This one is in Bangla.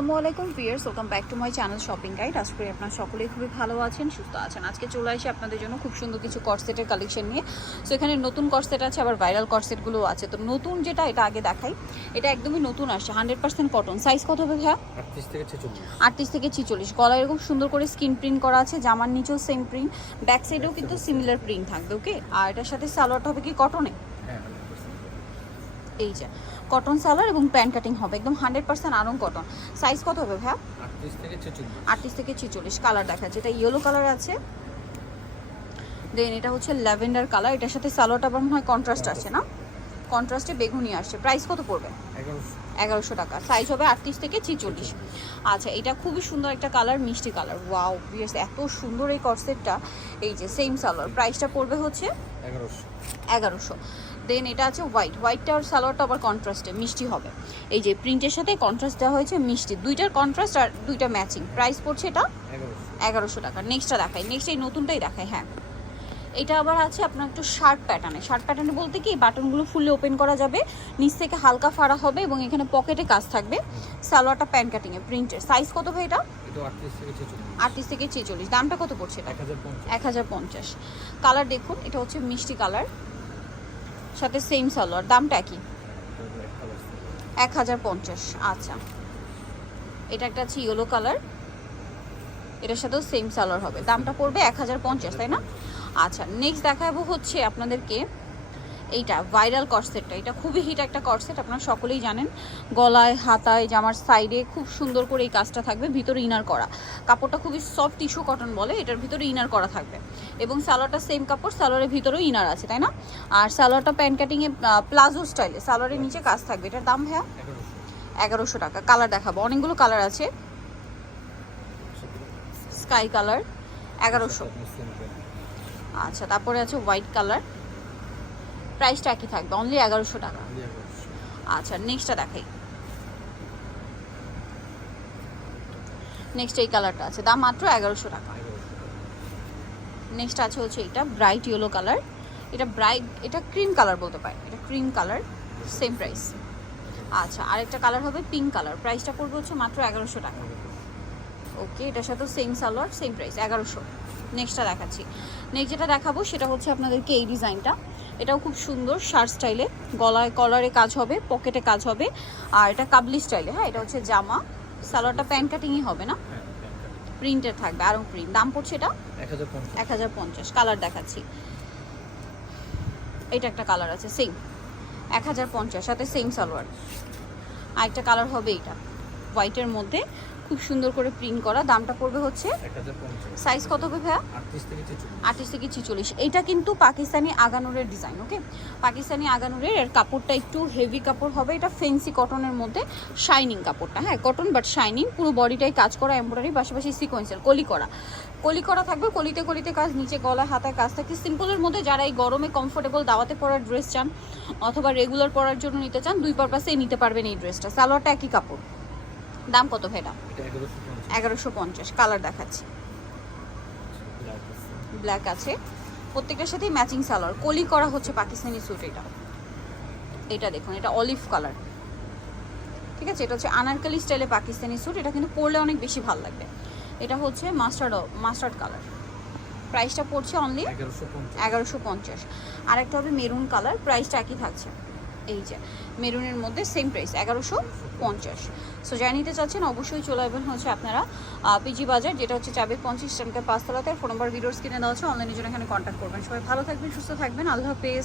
আসসালামু আলাইকুম viewers welcome back to my channel shopping guide আজ করি আপনারা সকলেই খুবই ভালো আছেন সুস্থ আছেন। আজকে চলে আসি আপনাদের জন্য খুব সুন্দর কিছু কর্সেটের কালেকশন নিয়ে। সো এখানে নতুন কর্সেট আছে আবার ভাইরাল কর্সেটগুলো আছে। তো নতুন যেটা এটা আগে দেখাই। এটা একদমই নতুন আসছে হান্ড্রেড পার্সেন্ট কটন সাইজ কত হবে ভাইয়া? আটত্রিশ থেকে ছেচল্লিশ। আটত্রিশ থেকে ছিচল্লিশ। গলায় এরকম সুন্দর করে স্কিন প্রিন্ট করা আছে জামার নিচেও সেম প্রিন্ট ব্যাক সাইডেও কিন্তু সিমিলার প্রিন্ট থাকবে ওকে আর এটার সাথে সালোয়ারটা হবে কি কটনে হ্যাঁ এই যে। কটন সালোয়ার এবং প্যান্ট কাটিং হবে একদম hundred percent Aarong cotton size কত হবে ভাইয়া? আটত্রিশ থেকে ছেচল্লিশ। কালার দেখা যাচ্ছে এটা ইয়েলো কালার আছে। দেন এটা হচ্ছে ল্যাভেন্ডার কালার এটার সাথে সালোয়ারটা আবার মনে হয় কন্ট্রাস্ট আছে না? কন্ট্রাস্টে বেগুনি আসছে। প্রাইস কত পড়বে? এগারোশো। এগারোশো টাকা। সাইজ হবে আটত্রিশ থেকে ছেচল্লিশ। আচ্ছা এটা খুবই সুন্দর একটা কালার মিষ্টি কালার ওয়াও বিয়ার্স এত সুন্দর এই কর্সেটটা এই যে সেম সালোয়ার প্রাইসটা পড়বে হচ্ছে এগারোশো। এগারোশো। দেন এটা আছে হোয়াইট হোয়াইটটা আর সালোয়ারটা আবার কন্ট্রাস্টে মিষ্টি হবে। এই যে প্রিন্টের সাথে কন্ট্রাস্ট দেওয়া হয়েছে মিষ্টি। দুইটার কন্ট্রাস্ট আর দুইটা ম্যাচিং প্রাইস পড়ছে এটা এগারোশো টাকা। নেক্সটটা দেখাই। নেক্সট এই নতুনটাই দেখাই হ্যাঁ। এটা আবার আছে আপনার একটু শার্ট প্যাটার্নে শার্ট প্যাটার্নে বলতে কি বাটনগুলো ফুললি ওপেন করা যাবে। নিচ থেকে হালকা ফাড়া হবে এবং এখানে পকেটে কাজ থাকবে। সালোয়ারটা প্যান্ট কাটিংয়ে প্রিন্টের সাইজ কত ভাই এটা? আটত্রিশ থেকে ছেচল্লিশ। দামটা কত পড়ছে এটা? এক হাজার পঞ্চাশ। কালার দেখুন এটা হচ্ছে মিষ্টি কালার সাথে সেম সালোয়ার দামটা কি এক হাজার পঞ্চাশ আচ্ছা। এটা একটা আছে ইয়েলো কালার এটার সাথেও সেম সালোয়ার হবে। দামটা পড়বে এক হাজার পঞ্চাশ, তাই না? আচ্ছা নেক্সট দেখাবো হচ্ছে আপনাদেরকে এইটা ভাইরাল কর্সেটটা এটা খুবই হিট একটা কর্সেট আপনারা সকলেই জানেন। গলায়, হাতায়, জামার সাইডে খুব সুন্দর করে এই কাজটা থাকবে, ভিতরে ইনার করা। কাপড়টা খুবই সফট টিস্যু কটন বলে, এটার ভিতরে ইনার করা থাকবে। এবং সালোয়ারটা সেম কাপড়, সালোয়ারের ভিতরেও ইনার আছে, তাই না? আর সালোয়ারটা প্যান্ট কাটিংয়ে প্লাজো স্টাইলে সালোয়ারের নিচে কাজ থাকবে। এটার দাম হ্যাঁ এগারোশো এগারোশো টাকা। কালার দেখাবো। অনেকগুলো কালার আছে। স্কাই কালার এগারোশো। আচ্ছা তারপরে আছে হোয়াইট কালার প্রাইসটা একই থাকবে অনলি এগারোশো টাকা। আচ্ছা নেক্সটটা দেখাই। নেক্সট এই কালারটা আছে দাম মাত্র এগারোশো টাকা। নেক্সট আছে হচ্ছে এটা ব্রাইট ইয়েলো কালার এটা ব্রাইট এটা ক্রিম কালার বলতে পারেন এটা ক্রিম কালার সেম প্রাইস আচ্ছা আরেকটা কালার হবে পিঙ্ক কালার প্রাইসটা পড়বে হচ্ছে মাত্র এগারোশো টাকা। ওকে এটার সাথে সেম সালোয়ার সেম প্রাইস এগারোশো। নেক্সটটা দেখাচ্ছি। নেক্সট যেটা দেখাবো সেটা হচ্ছে আপনাদেরকে এই ডিজাইনটা। এটাও খুব সুন্দর শার্ট স্টাইলে। গলায় কলারে কাজ হবে পকেটে কাজ হবে। আর এটা কাবলি স্টাইলে হ্যাঁ? এটা হচ্ছে জামা। সালোয়ারটা প্যান্ট কাটিংই হবে না? প্রিন্টের থাকবে আরও প্রিন্ট। দাম পড়ছে এটা? এক হাজার পঞ্চাশ। কালার দেখাচ্ছি। এটা একটা কালার আছে সেম এক হাজার পঞ্চাশ সাথে সেম সালোয়ার। আরেকটা কালার হবে এইটা। হোয়াইটের মধ্যে। খুব সুন্দর করে প্রিন্ট করা। দামটা পড়বে হচ্ছে সাইজ কত হবে ভাইয়া? আটত্রিশ থেকে ছেচল্লিশ। এইটা কিন্তু পাকিস্তানি আগানুরের ডিজাইন ওকে পাকিস্তানি আগানুরের এর কাপড়টা একটু হেভি কাপড় হবে। এটা ফেন্সি কটনের মধ্যে শাইনিং কাপড়টা হ্যাঁ কটন বাট শাইনিং পুরো বডিটাই কাজ করা এমব্রয়ডারি পাশাপাশি সিকোয়েন্সের কলি করা। কলি করা থাকবে কলিতে কলিতে কাজ নিচে গলা হাতায় কাজ থাকে। সিম্পলের মধ্যে যারা এই গরমে কমফোর্টেবল দাওয়াতে পরার ড্রেস চান অথবা রেগুলার পরার জন্য নিতে চান দুই পারপাসেই নিতে পারবেন এই ড্রেসটা সালোয়ারটা একই কাপড়। দাম কত ভেটা এগারোশো পঞ্চাশ। কালার দেখাচ্ছি। ব্ল্যাক আছে। প্রত্যেকটার সাথেই ম্যাচিং সালোয়ার। কলি করা হচ্ছে পাকিস্তানি স্যুট এটা। এটা দেখুন এটা অলিভ কালার ঠিক আছে এটা হচ্ছে আনারকালি স্টাইলে পাকিস্তানি স্যুট এটা কিন্তু পরলে অনেক বেশি ভালো লাগবে। এটা হচ্ছে মাস্টার্ড মাস্টার্ড কালার প্রাইসটা পড়ছে অনলি এগারোশো পঞ্চাশ। আর একটা হবে মেরুন কালার প্রাইসটা একই থাকছে। এই যে, মেরুনের মধ্যে সেম প্রাইস এগারোশো পঞ্চাশ। সো যাই নিতে চাচ্ছেন, অবশ্যই চলে আসবেন হচ্ছে আপনারা পিজি বাজার যেটা হচ্ছে চাবে পঞ্চাশ টাকা পাঁচতলাতে। ফোন নম্বর ভিডিওস কিনে দেওয়া হচ্ছে অনলাইনের জন্য এখানে কন্ট্যাক্ট করবেন। সবাই ভালো থাকবেন, সুস্থ থাকবেন। আল্লাহ হাফেজ।